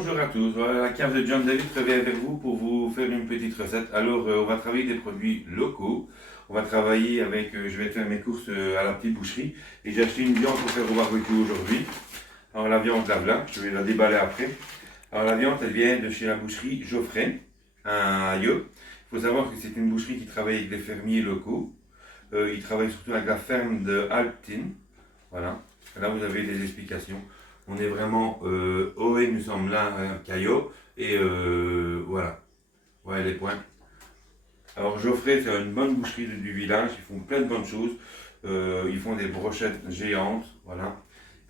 Bonjour à tous, voilà, la cave de John David revient vers vous pour vous faire une petite recette. Alors on va travailler des produits locaux, on va travailler avec, je vais faire mes courses à la petite boucherie et j'ai acheté une viande pour faire au barbecue aujourd'hui. Alors la viande là, je vais la déballer après. Alors la viande elle vient de chez la boucherie Geoffrey à Ayo. Il faut savoir que c'est une boucherie qui travaille avec des fermiers locaux. Ils travaillent surtout avec la ferme de Alptin. Voilà, là vous avez des explications. On est vraiment nous sommes là à Caillot et voilà. Ouais les points. Alors Geoffrey c'est une bonne boucherie du village, ils font plein de bonnes choses. Ils font des brochettes géantes, voilà.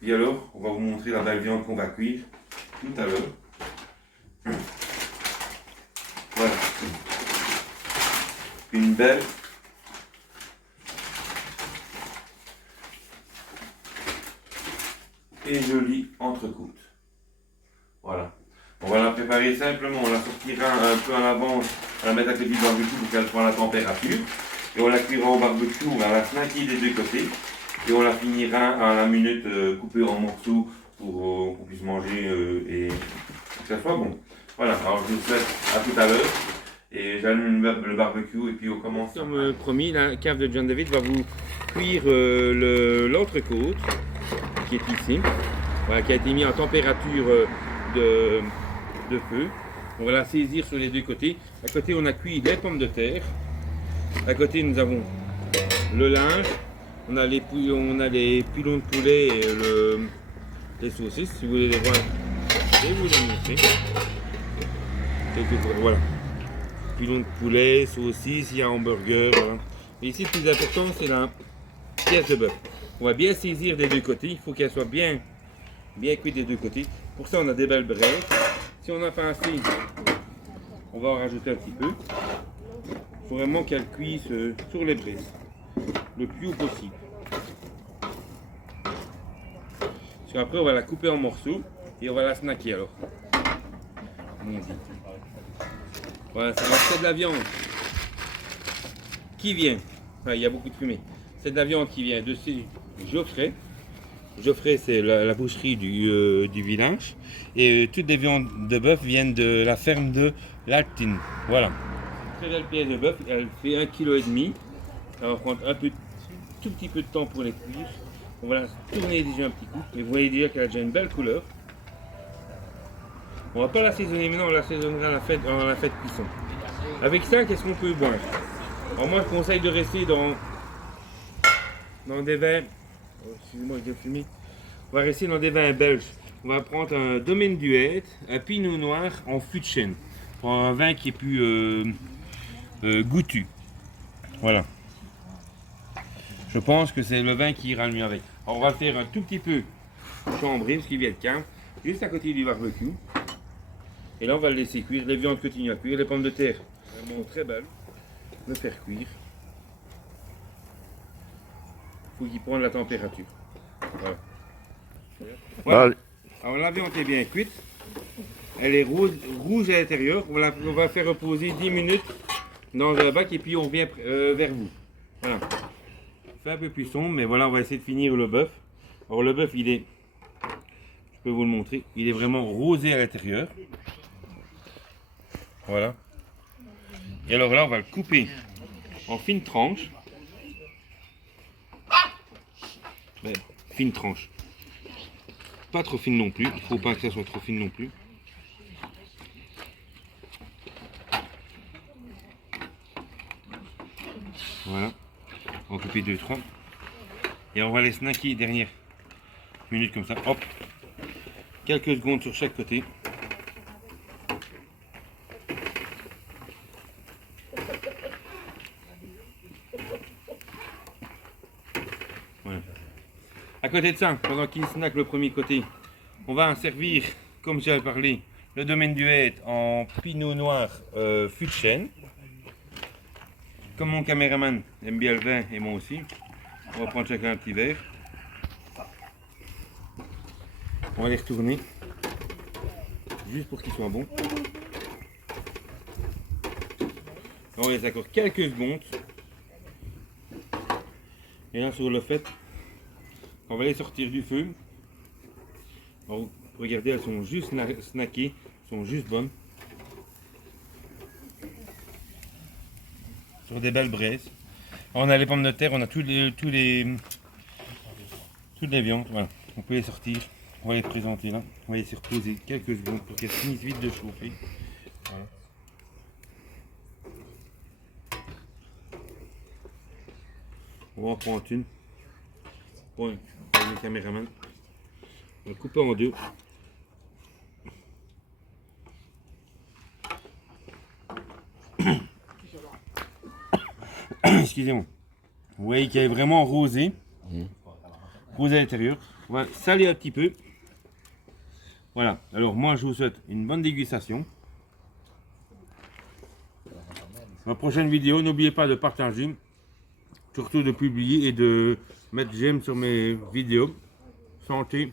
Et alors, on va vous montrer la belle viande qu'on va cuire tout à l'heure. Voilà. Une belle et jolie entrecôte. Voilà. On va la préparer simplement, on la sortira un peu à l'avance, on la mettre à côté du barbecue pour qu'elle prenne la température. Et on la cuira au barbecue, on va la snacker des deux côtés. Et on la finira à la minute coupée en morceaux pour qu'on puisse manger et que ça soit bon. Voilà, alors je vous souhaite à tout à l'heure. Et j'allume le barbecue et puis on commence. Comme promis, la cave de John David va vous cuire l'entrecôte qui est ici, voilà, qui a été mis en température de feu. On va la saisir sur les deux côtés. À côté, on a cuit des pommes de terre. À côté, nous avons le linge. On a les pilons de poulet et les saucisses. Si vous voulez les voir, je vais vous les montrer. Voilà. Pilons de poulet, saucisses, il y a hamburger. Voilà. Et ici, le plus important, c'est la pièce de bœuf. On va bien saisir des deux côtés. Il faut qu'elle soit bien cuite des deux côtés. Pour ça, on a des belles braises. Si on a pas assez, on va en rajouter un petit peu. Il faut vraiment qu'elle cuise sur les braises le plus haut possible. Après, on va la couper en morceaux et on va la snacker alors. Voilà, c'est de la viande qui vient. Enfin, il y a beaucoup de fumée. C'est de la viande qui vient de chez Geoffrey. Geoffrey, c'est la boucherie du village. Et toutes les viandes de bœuf viennent de la ferme de l'Alptin. Voilà. Très belle pièce de bœuf, elle fait 1,5 kg. Ça va prendre tout petit peu de temps pour les cuire. On va la tourner déjà un petit coup. Et vous voyez déjà qu'elle a déjà une belle couleur. On va pas l'assaisonner maintenant, on l'assaisonnera à la fête cuisson. Avec ça, qu'est-ce qu'on peut boire? Alors moi, je conseille de rester dans des vins. Oh, excusez-moi, j'ai fumé. On va rester dans des vins belges. On va prendre un Domaine Duet, un Pinot Noir en fût de chêne. Pour un vin qui est plus goûtu. Voilà. Je pense que c'est le vin qui ira le mieux avec. Alors on va le faire un tout petit peu chambrer parce qu'il vient de calme, juste à côté du barbecue. Et là on va le laisser cuire. Les viandes continuent à cuire. Les pommes de terre vraiment très belles. Le faire cuire. Il faut qu'il prenne la température. Voilà. Voilà. Alors la viande est bien cuite. Elle est rouge à l'intérieur. On va faire reposer 10 minutes dans un bac et puis on revient vers vous. Voilà. Fait un peu plus sombre, mais voilà, on va essayer de finir le bœuf. Alors le bœuf, je peux vous le montrer, il est vraiment rosé à l'intérieur. Voilà. Et alors là, on va le couper en fines tranches. Ouais, fines tranches. Pas trop fines non plus, il ne faut pas que ça soit trop fine non plus. Voilà. On va couper 2-3. Et on va les snacker dernière minute comme ça. Hop. Quelques secondes sur chaque côté. Voilà. À côté de ça, pendant qu'il snack le premier côté, on va en servir, comme j'avais parlé, le Domaine Duet en Pinot Noir fût de chêne. Comme mon caméraman aime bien le vin et moi aussi, on va prendre chacun un petit verre. On va les retourner, juste pour qu'ils soient bons. On laisse encore quelques secondes. Et là sur le fait, on va les sortir du feu. Alors, Regardez, elles sont juste snackées, elles sont juste bonnes. Sur des belles braises. On a les pommes de terre, on a toutes les viandes. Voilà, on peut les sortir. On va les présenter là. On va laisser reposer quelques secondes pour qu'elles finissent vite de chauffer. Voilà. On va en prendre une. Bon, le caméraman. On va le couper en deux. Excusez-moi. Vous voyez qu'elle est vraiment rosée. Rosée à l'intérieur. On va saler un petit peu. Voilà. Alors moi je vous souhaite une bonne dégustation. Dans la prochaine vidéo, n'oubliez pas de partager, surtout de publier et de mettre j'aime sur mes vidéos. Santé.